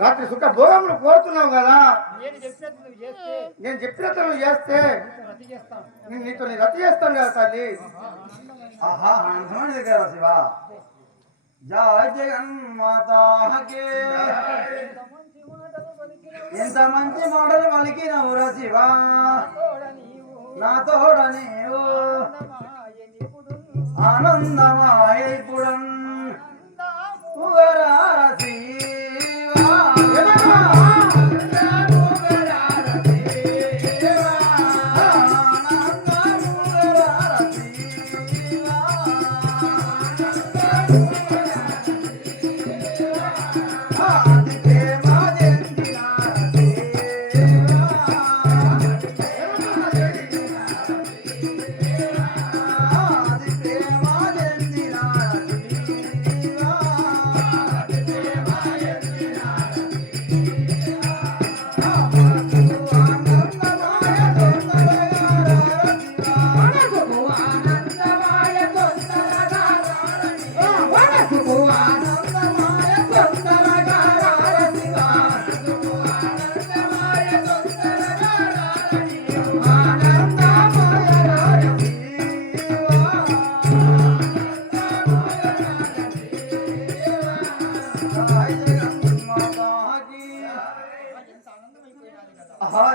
రాత్రి సుఖ భోగములు కోరుతున్నావు కదా, నేను చెప్పినట్టు నువ్వు చేస్తే నేను నీతో రతి చేస్తాను కదా తల్లి. ఆహా ఆనందమైనది కదా శివ. జయ జగన్మాతాకే ఎంత మంచి మాటలు పలికినవురా శివ, నా తోడ నీవు ఆనందమాయ పుడన్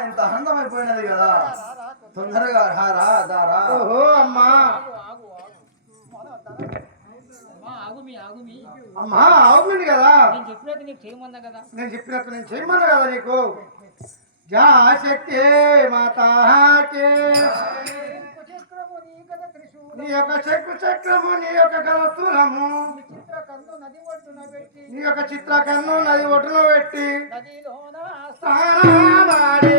ఇంత ఆనందమైపోయినది కదా, తొందరగా రా దారా. ఓహో అమ్మా అమ్మా అవునండి కదా, నేను చెప్పినట్టు నేను చేయమన్నా కదా నీకు. జా శక్తి మాతాకే నీ యొక్క చెక్కు చక్రము, నీ యొక్క కలస్తులము, నీ యొక్క చిత్రకన్ను నది ఒడ్డున పెట్టి స్నానమాడి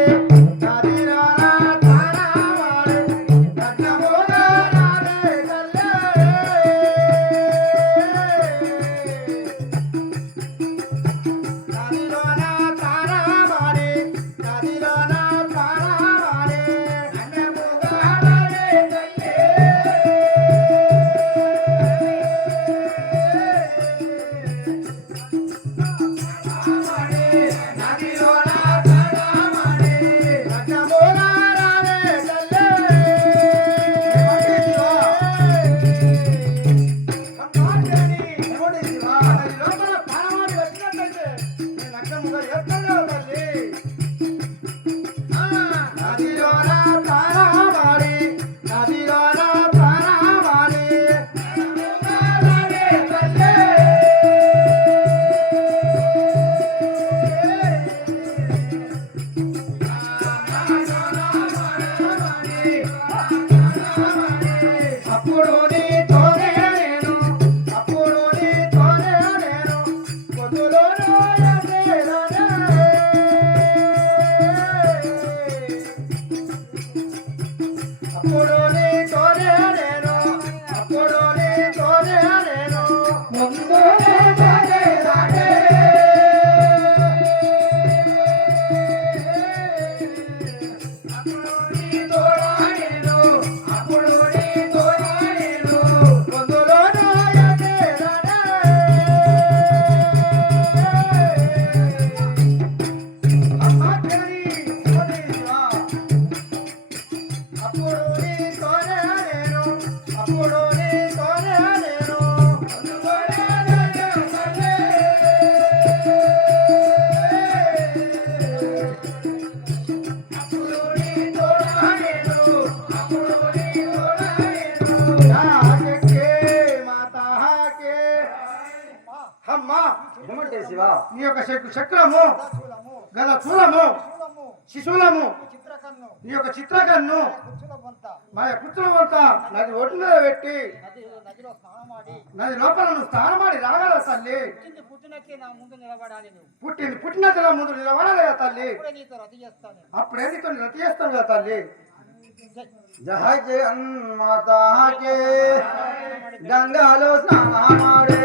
అమ్మా ఏమంటే శివ నీ యొక్క చక్రము గద చూలము శిశువులము నీ యొక్క చిత్రకన్ను మా కుచ్చుల వంత నది ఒడ్డు మీద పెట్టి నది లోపల నువ్వు స్నానమాడి రాగల తల్లి. పుట్టిన తల ముందు నిలబడాలి కదా తల్లి. అప్పుడే నీతో రతి చేస్తాను కదా తల్లి. జహజ్ మాతా కే గంగాలో స్నానమాడే